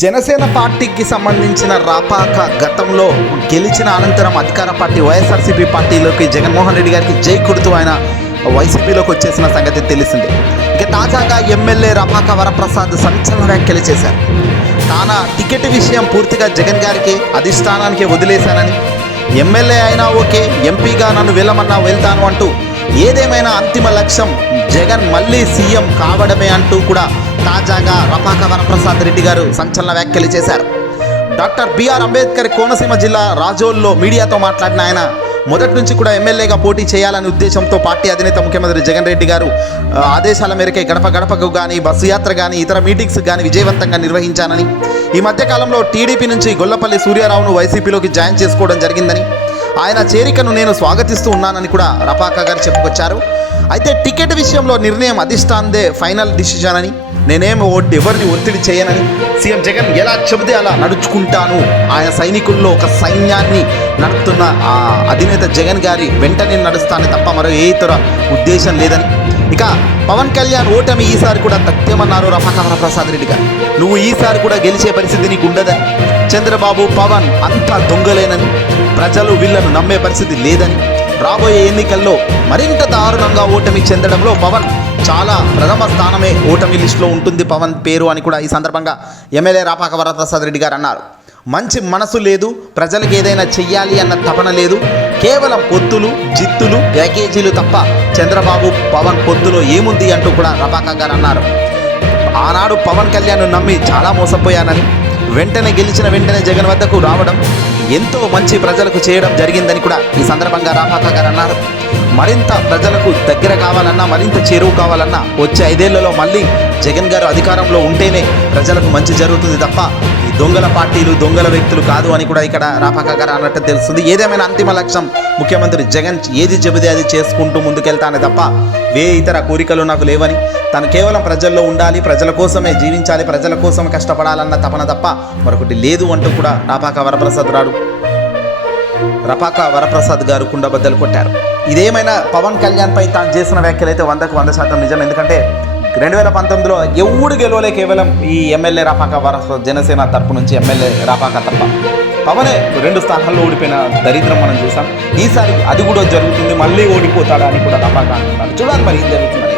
జనసేన పార్టీకి సంబంధించిన రాపాక గతంలో గెలిచిన అనంతరం అధికార పార్టీ వైఎస్ఆర్సీపీ పార్టీలోకి జగన్మోహన్ రెడ్డి గారికి జై కొడుతూ ఆయన వైసీపీలోకి వచ్చేసిన సంగతి తెలిసిందే. ఇక తాజాగా ఎమ్మెల్యే రమాక వరప్రసాద్ సంచలన వ్యాఖ్యలు చేశారు. తాన టికెట్ విషయం పూర్తిగా జగన్ గారికి అధిష్టానానికి వదిలేశానని ఎమ్మెల్యే అయినా ఓకే ఎంపీగా నన్ను వెళ్ళమన్నా వెళ్తాను అంటూ ఏదేమైనా అంతిమ లక్ష్యం జగన్ మళ్ళీ సీఎం కావడమే అంటూ కూడా తాజాగా రపాక వరప్రసాద్ రెడ్డి గారు సంచలన వ్యాఖ్యలు చేశారు. డాక్టర్ బిఆర్ అంబేద్కర్ కోనసీమ జిల్లా రాజోల్లో మీడియాతో మాట్లాడిన ఆయన మొదటి నుంచి కూడా ఎమ్మెల్యేగా పోటీ చేయాలనే ఉద్దేశంతో పార్టీ అధినేత ముఖ్యమంత్రి జగన్ రెడ్డి గారు ఆదేశాల మేరకే గడప గడపకు కానీ బస్సు యాత్ర కానీ ఇతర మీటింగ్స్ కానీ విజయవంతంగా నిర్వహించానని ఈ మధ్యకాలంలో టీడీపీ నుంచి గొల్లపల్లి సూర్యారావును వైసీపీలోకి జాయిన్ చేసుకోవడం జరిగిందని ఆయన చేరికను నేను స్వాగతిస్తూ ఉన్నానని కూడా రపాక గారు చెప్పుకొచ్చారు. అయితే టికెట్ విషయంలో నిర్ణయం అధిష్టాందే ఫైనల్ డిసిజన్ అని నేనేమి ఒడ్- ఎవరిని ఒత్తిడి చేయనని సీఎం జగన్ ఎలా చెబితే అలా నడుచుకుంటాను? ఆయన సైనికుల్లో ఒక సైన్యాన్ని నడుపుతున్న ఆ అధినేత జగన్ గారి వెంటనే నడుస్తానే తప్ప మరో ఏ ఇతర ఉద్దేశం లేదని. ఇక పవన్ కళ్యాణ్ ఓటమి ఈసారి కూడా తథ్యమన్నారు రమాకాంత ప్రసాద్ రెడ్డి గారు. నువ్వు ఈసారి కూడా గెలిచే పరిస్థితి నీకు ఉండదని. చంద్రబాబు పవన్ అంతా దొంగలేనని ప్రజలు వీళ్ళను నమ్మే పరిస్థితి లేదని. రాబోయే ఎన్నికల్లో మరింత దారుణంగా ఓటమి చెందడంలో పవన్ చాలా ప్రథమ స్థానమే ఓటమి లిస్టులో ఉంటుంది పవన్ పేరు అని కూడా ఈ సందర్భంగా ఎమ్మెల్యే రాపాక వరప్రసాద్ రెడ్డి గారు అన్నారు. మంచి మనసు లేదు ప్రజలకు ఏదైనా చెయ్యాలి అన్న తపన లేదు కేవలం పొత్తులు జిత్తులు ప్యాకేజీలు తప్ప చంద్రబాబు పవన్ పొత్తులో ఏముంది అంటూ కూడా రపాక గారు అన్నారు. ఆనాడు పవన్ కళ్యాణ్ నమ్మి చాలా మోసపోయానని వెంటనే గెలిచిన వెంటనే జగన్ వద్దకు రావడం ఎంతో మంచి ప్రజలకు చేయడం జరిగిందని కూడా ఈ సందర్భంగా రాపాక గారు అన్నారు. మరింత ప్రజలకు దగ్గర కావాలన్నా మరింత చేరువు కావాలన్నా వచ్చే ఐదేళ్ళలో మళ్ళీ జగన్ గారు అధికారంలో ఉంటేనే ప్రజలకు మంచి జరుగుతుంది తప్ప ఈ దొంగల పార్టీలు దొంగల వ్యక్తులు కాదు అని కూడా ఇక్కడ రాపాక గారు అన్నట్టు తెలుస్తుంది. ఏదేమైనా అంతిమ లక్ష్యం ముఖ్యమంత్రి జగన్ ఏది చెబితే అది చేసుకుంటూ ముందుకెళ్తానే తప్ప వే ఇతర కోరికలు నాకు లేవని తను కేవలం ప్రజల్లో ఉండాలి ప్రజల కోసమే జీవించాలి ప్రజల కోసం కష్టపడాలన్న తపన తప్ప మరొకటి లేదు అంటూ కూడా రాపాక వరప్రసాద్ రాడు. రపాక వరప్రసాద్ గారు కుండబద్దలు కొట్టారు. ఇదేమైనా పవన్ కళ్యాణ్ పై తాను చేసిన వ్యాఖ్యలు అయితే వందకు వంద శాతం నిజం. ఎందుకంటే రెండు వేల పంతొమ్మిదిలో ఎవడు గెలవలే కేవలం ఈ ఎమ్మెల్యే రాపాక వరప్రసాద్ జనసేన తరపు నుంచి ఎమ్మెల్యే రాపాక తప్ప. పవనే రెండు స్థానాల్లో ఓడిపోయిన దరిద్రం మనం చూసాం. ఈసారి అది కూడా జరుగుతుంది మళ్ళీ ఓడిపోతాడా అని కూడా రాపాక అంటున్నారు. చూడాలి మరి ఏం జరుగుతుందని